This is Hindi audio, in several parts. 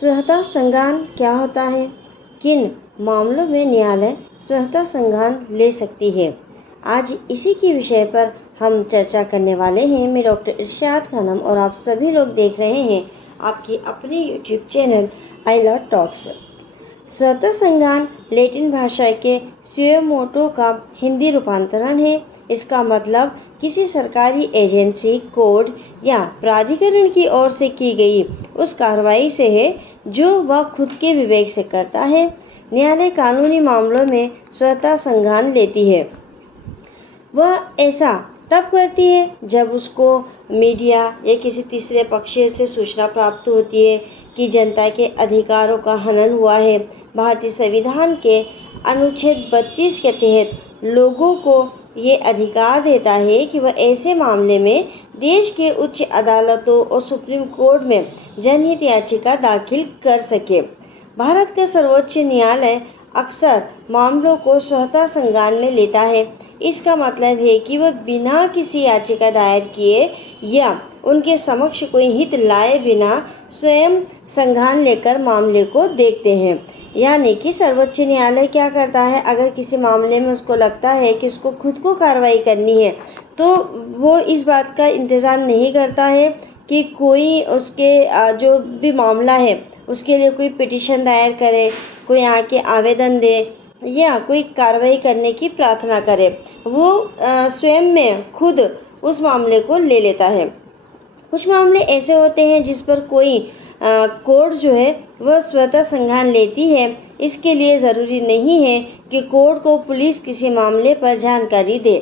स्वतः संज्ञान क्या होता है? किन मामलों में न्यायालय स्वतः संज्ञान ले सकती है? आज इसी के विषय पर हम चर्चा करने वाले हैं। मैं डॉक्टर इरशाद खानम और आप सभी लोग देख रहे हैं आपके अपने YouTube channel I love talks. स्वतः संज्ञान लैटिन भाषा के सुयो मोटो का हिंदी रूपांतरण है। इसका मतलब किसी सरकारी एजेंसी, कोड या प्राधिकरण की ओर से की गई उस कार्रवाई से है जो वह खुद के विवेक से करता है। न्यायालय कानूनी मामलों में स्वतः संज्ञान लेती है। वह ऐसा तब करती है जब उसको मीडिया या किसी तीसरे पक्ष से सूचना प्राप्त होती है कि जनता के अधिकारों का हनन हुआ है। भारतीय संविधान के अनुच्छेद 32 के तहत लोगों को ये अधिकार देता है कि वह ऐसे मामले में देश के उच्च अदालतों और सुप्रीम कोर्ट में जनहित याचिका दाखिल कर सके। भारत का सर्वोच्च न्यायालय अक्सर मामलों को स्वतः संज्ञान में लेता है। इसका मतलब है कि वह बिना किसी याचिका दायर किए या उनके समक्ष कोई हित लाए बिना स्वयं संज्ञान लेकर मामले को देखते हैं। यानी कि सर्वोच्च न्यायालय क्या करता है, अगर किसी मामले में उसको लगता है कि उसको खुद को कार्रवाई करनी है तो वो इस बात का इंतज़ार नहीं करता है कि कोई उसके जो भी मामला है उसके लिए कोई पिटीशन दायर करे, कोई आके आवेदन दे या कोई कार्रवाई करने की प्रार्थना करे। वो स्वयं में खुद उस मामले को ले लेता है। कुछ मामले ऐसे होते हैं जिस पर कोई कोर्ट जो है वह स्वतः संज्ञान लेती है। इसके लिए ज़रूरी नहीं है कि कोर्ट को पुलिस किसी मामले पर जानकारी दे।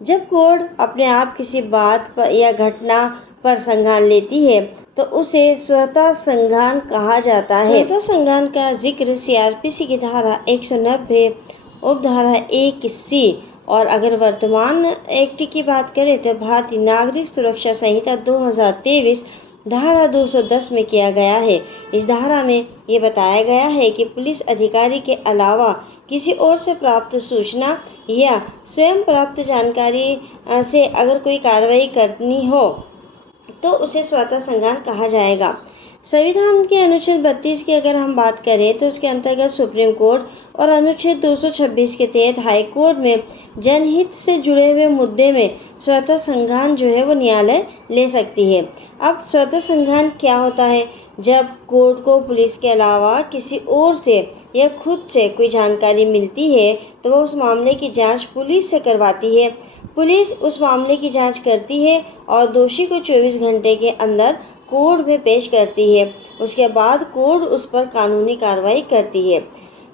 जब कोर्ट अपने आप किसी बात पर या घटना पर संज्ञान लेती है तो उसे स्वतः संज्ञान कहा जाता है। स्वतः संज्ञान का जिक्र सीआरपीसी की धारा 190 उपधारा 1C और अगर वर्तमान एक्ट की बात करें तो भारतीय नागरिक सुरक्षा संहिता 2023 धारा 210 में किया गया है। इस धारा में ये बताया गया है कि पुलिस अधिकारी के अलावा किसी और से प्राप्त सूचना या स्वयं प्राप्त जानकारी से अगर कोई कार्रवाई करनी हो तो उसे स्वतः संज्ञान कहा जाएगा। संविधान के अनुच्छेद 32 की अगर हम बात करें तो उसके अंतर्गत सुप्रीम कोर्ट और अनुच्छेद 226 के तहत हाई कोर्ट में जनहित से जुड़े हुए मुद्दे में स्वतः संज्ञान जो है वो न्यायालय ले सकती है। अब स्वतः संज्ञान क्या होता है? जब कोर्ट को पुलिस के अलावा किसी और से या खुद से कोई जानकारी मिलती है तो वह उस मामले की जांच पुलिस से करवाती है। पुलिस उस मामले की जांच करती है और दोषी को 24 घंटे के अंदर कोर्ट में पेश करती है। उसके बाद कोर्ट उस पर कानूनी कार्रवाई करती है।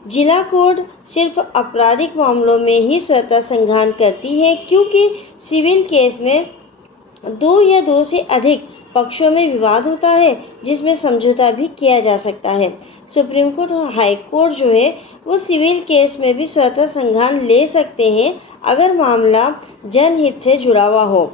जिला कोर्ट सिर्फ आपराधिक मामलों में ही स्वतः संज्ञान करती है, क्योंकि सिविल केस में 2 या 2 से अधिक पक्षों में विवाद होता है जिसमें समझौता भी किया जा सकता है। सुप्रीम कोर्ट और हाई कोर्ट जो है वो सिविल केस में भी स्वतः संज्ञान ले सकते हैं अगर मामला जनहित से जुड़ा हुआ हो।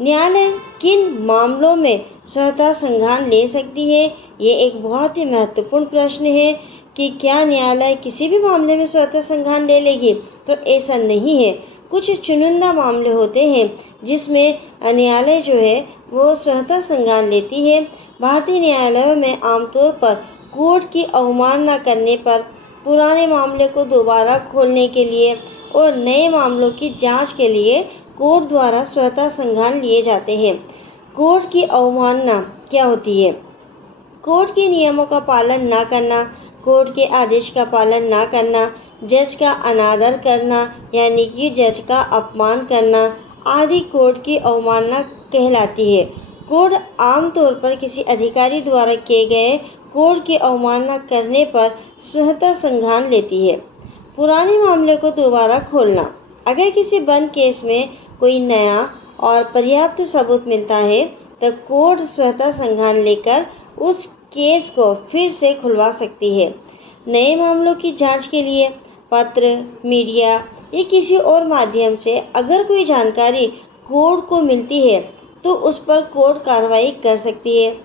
न्यायालय किन मामलों में स्वतः संज्ञान ले सकती है? ये एक बहुत ही महत्वपूर्ण प्रश्न है कि क्या न्यायालय किसी भी मामले में स्वतः संज्ञान ले लेगी? तो ऐसा नहीं है। कुछ चुनिंदा मामले होते हैं जिसमें न्यायालय जो है वो स्वतः संज्ञान लेती है। भारतीय न्यायालयों में आमतौर पर कोर्ट की अवमानना करने पर, पुराने मामले को दोबारा खोलने के लिए और नए मामलों की जांच के लिए कोर्ट द्वारा स्वतः संज्ञान लिए जाते हैं। कोर्ट की अवमानना क्या होती है? कोर्ट के नियमों का पालन ना करना, कोर्ट के आदेश का पालन ना करना, जज का अनादर करना यानी कि जज का अपमान करना आदि कोर्ट की अवमानना कहलाती है। कोर्ट आमतौर पर किसी अधिकारी द्वारा किए गए कोर्ट की अवमानना करने पर स्वतः संज्ञान लेती है। पुराने मामले को दोबारा खोलना, अगर किसी बंद केस में कोई नया और पर्याप्त सबूत मिलता है तो कोर्ट स्वतः संज्ञान लेकर उस केस को फिर से खुलवा सकती है। नए मामलों की जांच के लिए पत्र, मीडिया या किसी और माध्यम से अगर कोई जानकारी कोर्ट को मिलती है तो उस पर कोर्ट कार्रवाई कर सकती है।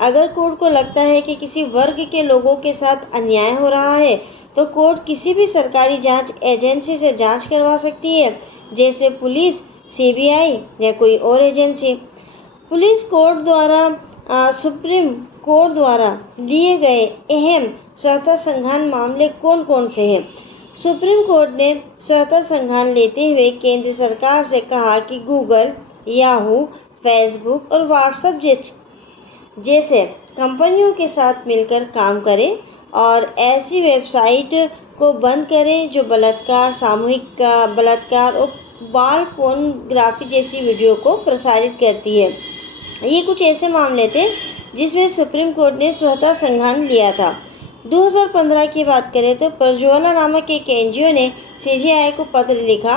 अगर कोर्ट को लगता है कि किसी वर्ग के लोगों के साथ अन्याय हो रहा है तो कोर्ट किसी भी सरकारी जांच एजेंसी से जांच करवा सकती है, जैसे पुलिस, सीबीआई या कोई और एजेंसी। पुलिस कोर्ट द्वारा सुप्रीम कोर्ट द्वारा लिए गए अहम स्वतः संज्ञान मामले कौन कौन से हैं? सुप्रीम कोर्ट ने स्वतः संज्ञान लेते हुए केंद्र सरकार से कहा कि गूगल, याहू, फेसबुक और व्हाट्सएप जैसे कंपनियों के साथ मिलकर काम करें और ऐसी वेबसाइट को बंद करें जो बलात्कार, सामूहिक बलात्कार और बाल पोर्नोग्राफी जैसी वीडियो को प्रसारित करती है। ये कुछ ऐसे मामले थे जिसमें सुप्रीम कोर्ट ने स्वतः संज्ञान लिया था। 2015 की बात करें तो प्रज्वला नामक एक एनजीओ ने सीजीआई को पत्र लिखा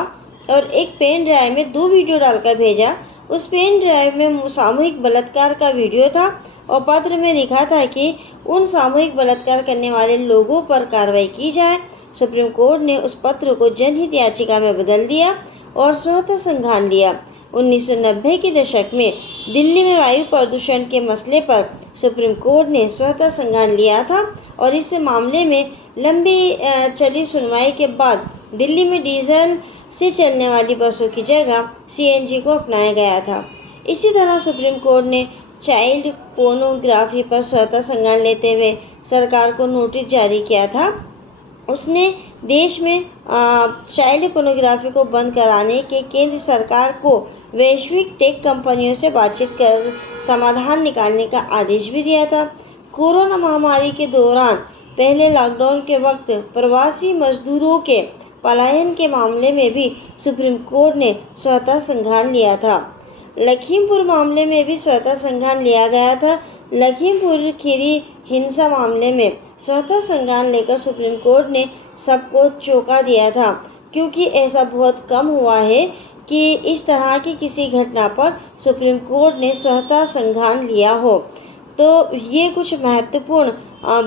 और एक पेन ड्राइव में 2 वीडियो डालकर भेजा। उस पेन ड्राइव में सामूहिक बलात्कार का वीडियो था और पत्र में लिखा था कि उन सामूहिक बलात्कार करने वाले लोगों पर कार्रवाई की जाए। सुप्रीम कोर्ट ने उस पत्र को जनहित याचिका में बदल दिया और स्वतः संज्ञान लिया। 1990 के दशक में दिल्ली में वायु प्रदूषण के मसले पर सुप्रीम कोर्ट ने स्वतः संज्ञान लिया था और इस मामले में लंबी चली सुनवाई के बाद दिल्ली में डीजल से चलने वाली बसों की जगह सीएनजी को अपनाया गया था। इसी तरह सुप्रीम कोर्ट ने चाइल्ड पोर्नोग्राफी पर स्वतः संज्ञान लेते हुए सरकार को नोटिस जारी किया था। उसने देश में चाइल्ड पोर्नोग्राफी को बंद कराने के केंद्र सरकार को वैश्विक टेक कंपनियों से बातचीत कर समाधान निकालने का आदेश भी दिया था। कोरोना महामारी के दौरान पहले लॉकडाउन के वक्त प्रवासी मजदूरों के पलायन के मामले में भी सुप्रीम कोर्ट ने स्वतः संज्ञान लिया था। लखीमपुर मामले में भी स्वतः संज्ञान लिया गया था। लखीमपुर खीरी हिंसा मामले में स्वतः संज्ञान लेकर सुप्रीम कोर्ट ने सबको चौंका दिया था, क्योंकि ऐसा बहुत कम हुआ है कि इस तरह की किसी घटना पर सुप्रीम कोर्ट ने स्वतः संज्ञान लिया हो। तो ये कुछ महत्वपूर्ण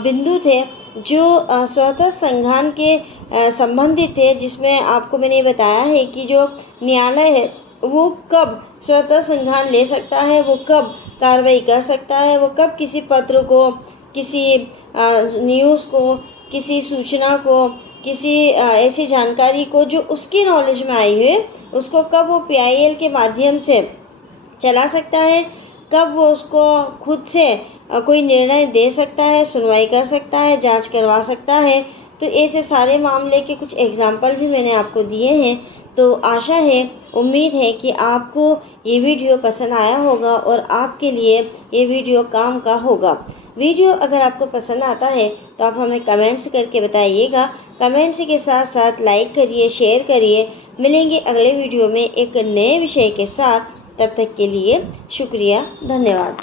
बिंदु थे जो स्वतः संज्ञान के संबंधित थे, जिसमें आपको मैंने बताया है कि जो न्यायालय है वो कब स्वतः संज्ञान ले सकता है, वो कब कार्रवाई कर सकता है, वो कब किसी पत्र को, किसी न्यूज़ को, किसी सूचना को, किसी ऐसी जानकारी को जो उसकी नॉलेज में आई है उसको कब वो पीआईएल के माध्यम से चला सकता है, कब वो उसको खुद से कोई निर्णय दे सकता है, सुनवाई कर सकता है, जांच करवा सकता है। तो ऐसे सारे मामले के कुछ एग्जाम्पल भी मैंने आपको दिए हैं। तो आशा है, उम्मीद है कि आपको ये वीडियो पसंद आया होगा और आपके लिए ये वीडियो काम का होगा। वीडियो अगर आपको पसंद आता है तो आप हमें कमेंट्स करके बताइएगा। कमेंट्स के साथ साथ लाइक करिए, शेयर करिए। मिलेंगे अगले वीडियो में एक नए विषय के साथ। तब तक के लिए शुक्रिया, धन्यवाद।